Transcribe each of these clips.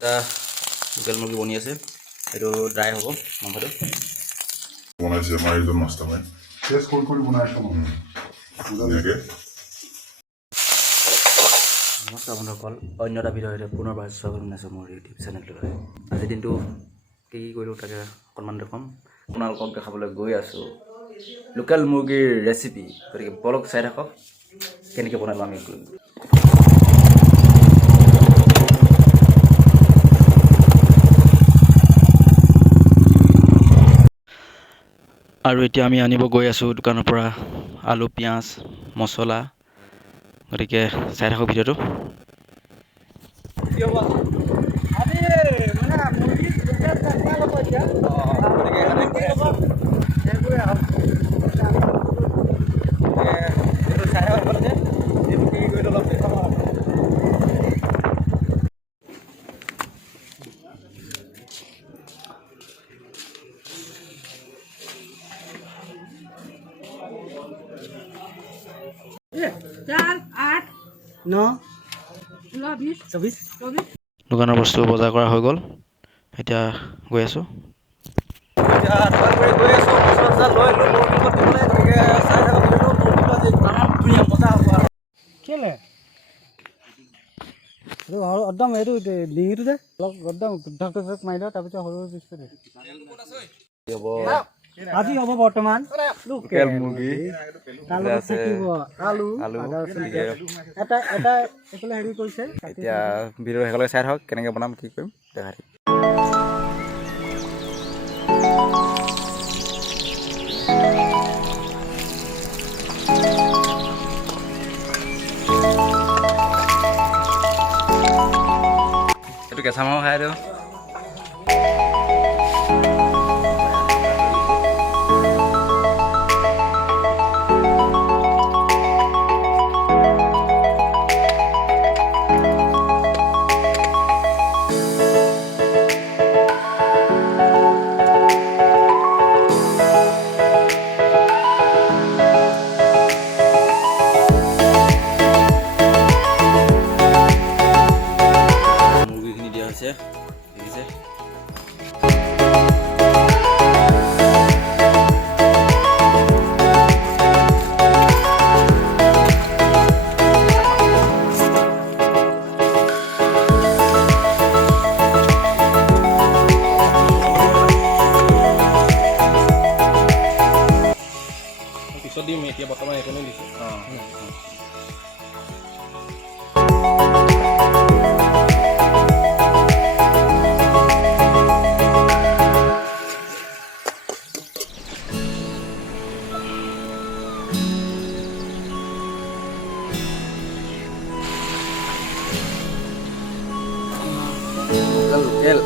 এটা লোকেল মুৰ্গী বনি আছে, সেইটো ড্ৰাই হ'ব মাংসটো। বনাইছে আমাৰ এইজন মাষ্টাৰ মাইণ্ড টেষ্ট কৰি বনাইছোঁ ধুনীয়াকৈ। নমস্কাৰ বন্ধুসকল, অন্য এটা ভিডিঅ'তে পুনৰবাৰ স্বাগতম জনাইছোঁ মোৰ ইউটিউব চেনেলটোলৈ। আজিৰ দিনটো কি কৰিলোঁ তাকে অকণমান দেখুৱাম। আপোনালোকক দেখাবলৈ গৈ আছোঁ লোকেল মুৰ্গীৰ ৰেচিপি, গতিকে বলক চাই থাকক কেনেকৈ বনালোঁ আমি। আৰু এতিয়া আমি আনিব গৈ আছোঁ দোকানৰ পৰা আলু, পিঁয়াজ, মছলা, গতিকে চাই থাকক ভিডিঅ'টো। দোকানৰ বস্তু বজাৰ কৰা হৈ গ'ল, এতিয়া গৈ আছোঁ। কেলে একদম এইটো ডিঙিটো যে অলপ একদম ধক মাৰি দিওঁ, তাৰপিছত সৰু পিছটো আজি হ'ব বৰ্তমান লোকেল মুৰ্গী, থাকিব আলু এটা এটা এইফালে হেৰি কৰিছে। এতিয়া ভিডিঅ' শেষলৈ চাই থাকক কেনেকৈ বনাম, কি কৰিম দেখাই দিম। এইটো কেঁচা মাংস খাই দিওঁ। মুৰ্গীখিনি দিয়া হৈছে, দেখিছে। পিছত দিম, এতিয়া বৰ্তমান এইখনো দিছোঁ। লোকেল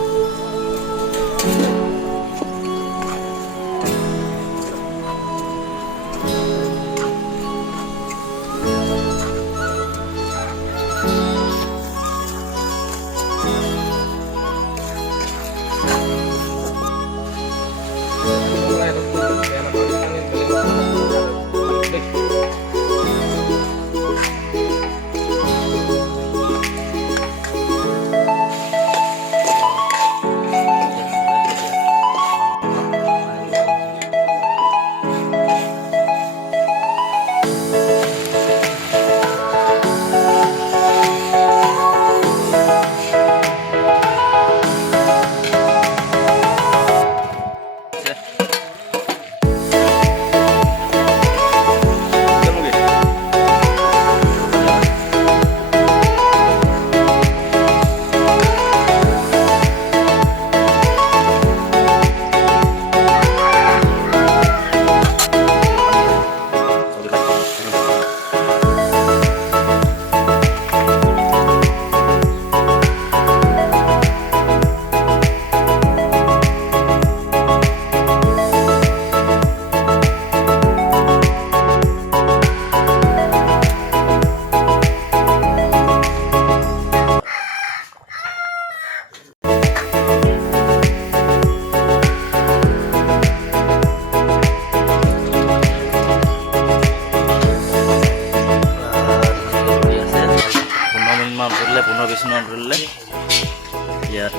ইয়াত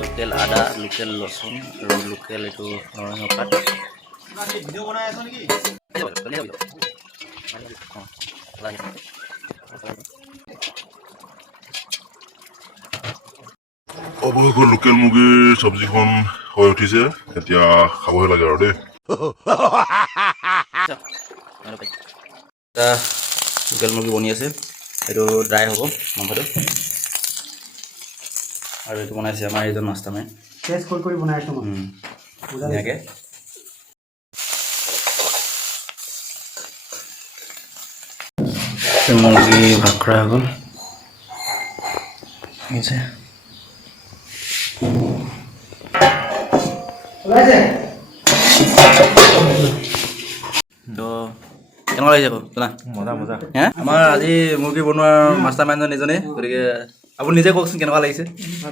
লোকেল আদা, লোকেল ৰচুন আৰু লোকেল এইটো নৰসিংহ পাত। অৱশেষত লোকেল মুৰ্গীৰ চব্জিখন হৈ উঠিছে, এতিয়া খাবহে লাগে আৰু দেই। এটা লোকেল মুৰ্গী বনি আছে, এইটো ড্ৰাই হ'ব মাংসটো। আৰু এইটো বনাইছে আমাৰ এইজন মাষ্টাৰমেন টেষ্ট কৰি বনাই আছোঁ মই ধুনীয়াকৈ। মুৰ্গী ভাগ কৰা হৈ গ'ল, ঠিক আছে। তো কেনেকুৱা লাগিছে আকৌ জানা? মজা মজা। হে আমাৰ আজি মুৰ্গী বনোৱাৰ মাষ্টাৰমাইণ্ডজন এজনে, গতিকে আপুনি নিজে কওকচোন কেনেকুৱা লাগিছে?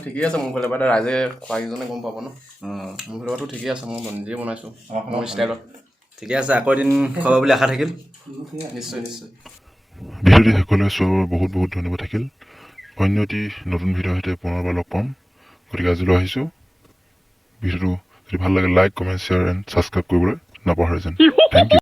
ঠিকেই আছে মোৰ ফালৰ পৰা, ৰাইজে খোৱাকেইজনে গম পাব ন। অঁ মোৰ ফালৰ পৰাতো ঠিকেই আছে, মই নিজেই বনাইছোঁ মোৰ ষ্টাইলত। ঠিকে আছে, আকৌ এদিন খুৱাব বুলি আশা থাকিল। নিশ্চয় নিশ্চয়। ভিডিঅ'টি শেষলৈ চোৱাৰ বহুত বহুত ধন্যবাদ থাকিল। অন্য এটি নতুন ভিডিঅ'ৰ সৈতে পুনৰবাৰ লগ পাম, গতিকে আজিলৈ আহিছোঁ। ভিডিঅ'টো যদি ভাল লাগে like, comment, share and subscribe কৰিবলৈ নাপাহৰে যেন। Thank U.